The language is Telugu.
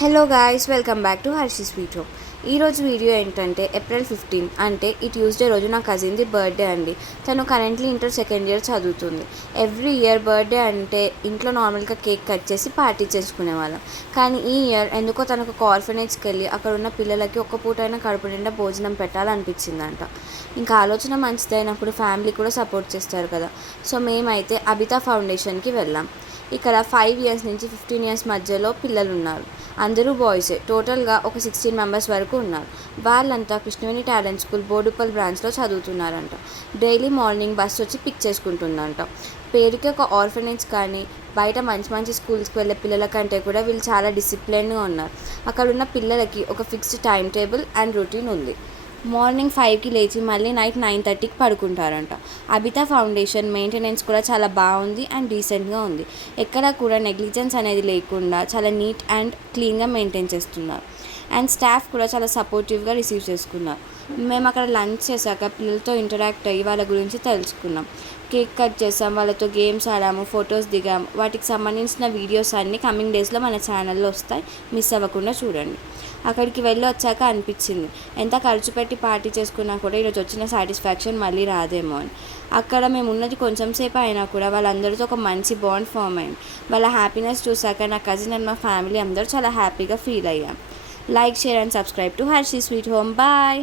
Hello guys, welcome back to Harshi sweet home. ఈరోజు వీడియో ఏంటంటే ఏప్రిల్ 15 అంటే ఈ ట్యూస్డే రోజు నా కజిన్ది బర్త్డే అండి. తను కరెంట్లీ ఇంటర్ సెకండ్ ఇయర్ చదువుతుంది. ఎవ్రీ ఇయర్ బర్త్డే అంటే ఇంట్లో నార్మల్గా కేక్ కట్ చేసి పార్టీ చేసుకునేవాళ్ళం. కానీ ఈ ఇయర్ ఎందుకో తనకు ఒక ఆర్ఫనేజ్కి వెళ్ళి అక్కడ ఉన్న పిల్లలకి ఒక్క పూటైనా కడుపు నిండా భోజనం పెట్టాలనిపించిందంట. ఇంకా ఆలోచన మంచిదైనప్పుడు ఫ్యామిలీ కూడా సపోర్ట్ చేస్తారు కదా. సో మేమైతే అబితా ఫౌండేషన్కి వెళ్ళాం. ఇక్కడ 5 ఇయర్స్ నుంచి 15 ఇయర్స్ మధ్యలో పిల్లలు ఉన్నారు. అందరూ బాయ్సే. టోటల్గా ఒక 16 మెంబర్స్ వరకు ఉన్నారు. వాళ్ళంతా కృష్ణవేణి టాలెంట్ స్కూల్ బోడుపల్ బ్రాంచ్లో చదువుతున్నారంట. డైలీ మార్నింగ్ బస్ వచ్చి పిక్ చేసుకుంటుందంట. పేరుకి ఒక ఆర్ఫనేజ్ కానీ బయట మంచి మంచి స్కూల్స్కి వెళ్ళే పిల్లల కంటే కూడా వీళ్ళు చాలా డిసిప్లిన్గా ఉన్నారు. అక్కడ ఉన్న పిల్లలకి ఒక fixed time table and routine ఉంది. మార్నింగ్ 5కి లేచి మళ్ళీ నైట్ 9:30కి పడుకుంటారంట. అబితా ఫౌండేషన్ మెయింటెనెన్స్ కూడా చాలా బాగుంది అండ్ డీసెంట్గా ఉంది. ఎక్కడ కూడా నెగ్లిజెన్స్ అనేది లేకుండా చాలా నీట్ అండ్ క్లీన్గా మెయింటైన్ చేస్తున్నారు. అండ్ స్టాఫ్ కూడా చాలా సపోర్టివ్గా రిసీవ్ చేసుకున్నారు. మేము అక్కడ లంచ్ చేశాక పిల్లలతో ఇంటరాక్ట్ అయ్యి వాళ్ళ గురించి తెలుసుకున్నాం. కేక్ కట్ చేసాం, వాళ్ళతో గేమ్స్ ఆడాము, ఫొటోస్ దిగాము. వాటికి సంబంధించిన వీడియోస్ అన్నీ కమింగ్ డేస్లో మన ఛానల్లో వస్తాయి, మిస్ అవ్వకుండా చూడండి. అక్కడికి వెళ్ళి వచ్చాక అనిపించింది ఎంత ఖర్చు పెట్టి పార్టీ చేసుకున్నా కూడా ఈరోజు వచ్చిన సాటిస్ఫాక్షన్ మళ్ళీ రాదేమో అని. అక్కడ మేము ఉన్నది కొంచెం సేపు అయినా కూడా వాళ్ళందరితో ఒక మంచి బాండ్ ఫామ్ అయింది. వాళ్ళ హ్యాపీనెస్ చూసాక నా కజిన్ అండ్ మా ఫ్యామిలీ అందరూ చాలా హ్యాపీగా ఫీల్ అయ్యాం. Like, share and subscribe to Harshi sweet home. Bye.